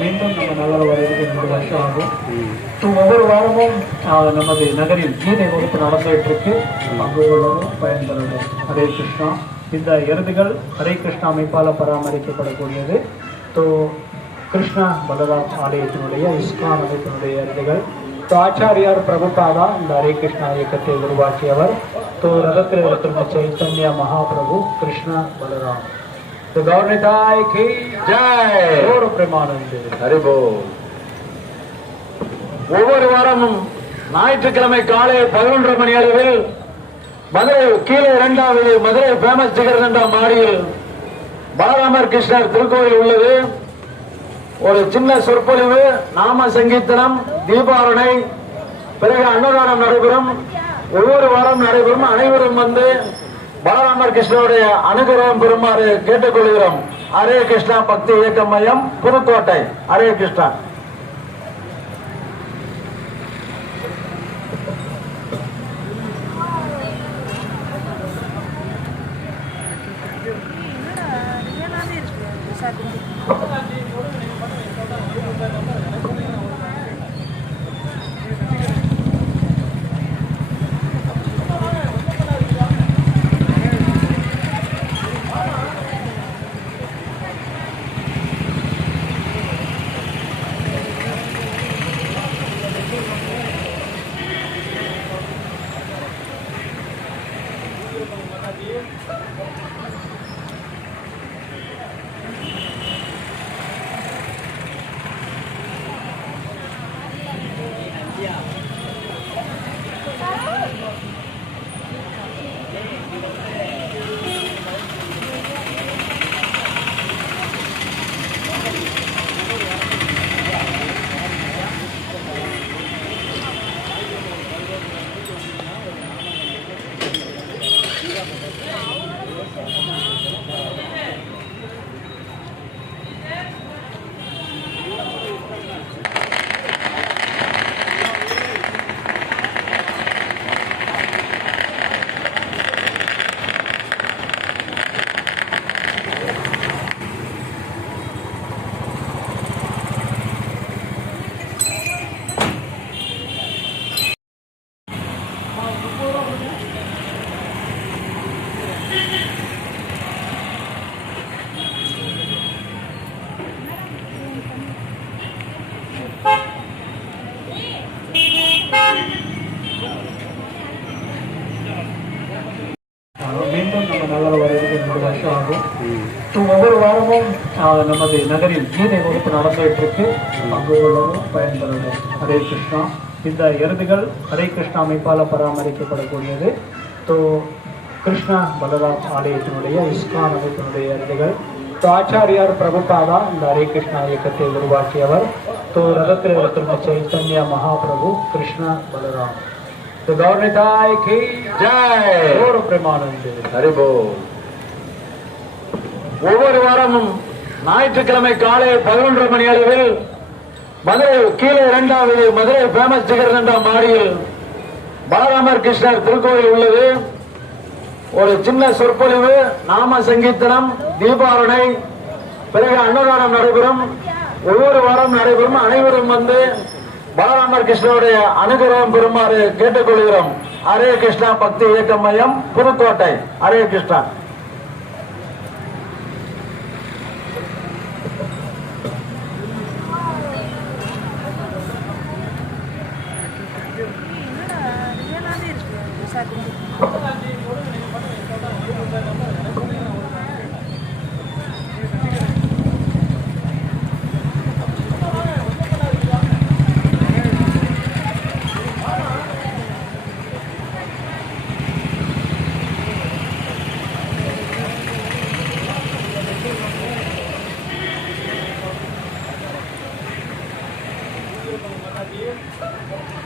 மீண்டும் நம்ம நகர வரைக்கும் 2 வருஷம் ஆகும். ஒவ்வொரு வாரமும் நமது நகரில் கீதை வகுப்பு நடந்துகிட்டு இருக்கு. பங்கு கொள்ளவும் பயன்பெறவும். ஹரே கிருஷ்ணா. இந்த எருதுகள் ஹரே கிருஷ்ணா அமைப்பால் பராமரிக்கப்படக்கூடியது. கிருஷ்ணா பலராம் ஆலயத்தினுடைய இஸ்கான் அமைப்பினுடைய எருதுகள். ஆச்சாரியார் பிரபுபாதா இந்த ஹரே கிருஷ்ணா இயக்கத்தை உருவாக்கியவர். ரதத்தில் இருக்கிற சைத்தன்யா மகாபிரபு கிருஷ்ணா பலராம். கௌரதாய் கி ஜெய். ஒரு பிரமானந்து ஹரிபோ. ஒவ்வொரு வாரமும் ஞாயிற்றுக்கிழமை காலை 11:30 மணி அளவில் மதுரை கீழே 2வது மதுரை பேமஸ் ஜிகர்தண்டா மாடியில் பலராமர் கிருஷ்ணர் திருக்கோயில் உள்ளது. ஒரு சின்ன சொற்பொழிவு, நாம சங்கீர்த்தனம், தீபாவளை, பிறகு அன்னதானம் நடைபெறும். ஒவ்வொரு வாரம் நடைபெறும். அனைவரும் வந்து பலராமர் கிருஷ்ணனுடைய அனுகிரகம் பெறுமாறு கேட்டுக்கொள்கிறோம். ஹரே கிருஷ்ணா பக்தி இயக்க மையம், புதுக்கோட்டை. ஹரே கிருஷ்ணா. மீண்டும் நம்ம நகர வரைக்கும் 2 வருஷம் ஆகும். ஒவ்வொரு வாரமும் நமது நகரில் கீதை வகுப்பு நடந்துகிட்டு இருக்கு. பங்கு கொள்ளவும் பயன்பெறவும். ஹரே கிருஷ்ணா. இந்த எருதுகள் ஹரே கிருஷ்ணா அமைப்பால் பராமரிக்கப்படக்கூடியது. கிருஷ்ணா பலராம் ஆலயத்தினுடைய இஸ்கான் அமைப்பினுடைய எருதுகள். ஆச்சாரியார் பிரபுபாதா இந்த ஹரே கிருஷ்ணா இயக்கத்தை உருவாக்கியவர். ரதத்தில் இருக்கிற சைத்தன்யா மகாபிரபு கிருஷ்ணா பலராம். கௌரதாய் கி ஜெய். ஒரு பிரமானந்து ஹரிபோ. ஒவ்வொரு வாரமும் ஞாயிற்றுக்கிழமை காலை 11:30 மணி அளவில் மதுரை கீழே 2வது மதுரை பேமஸ் ஜிகர்தண்டா மாடியில் பலராமர் கிருஷ்ணர் திருக்கோயில் உள்ளது. ஒரு சின்ன சொற்பொழிவு, நாம சங்கீர்த்தனம், தீபாவளை, பிறகு அன்னதானம் நடைபெறும். ஒவ்வொரு வாரம் நடைபெறும். அனைவரும் வந்து பலராமர் கிருஷ்ணனுடைய அனுகிரகம் பெறுமாறு கேட்டுக்கொள்கிறோம். ஹரே கிருஷ்ணா பக்தி இயக்க மையம், புதுக்கோட்டை. ஹரே கிருஷ்ணா. Thank you.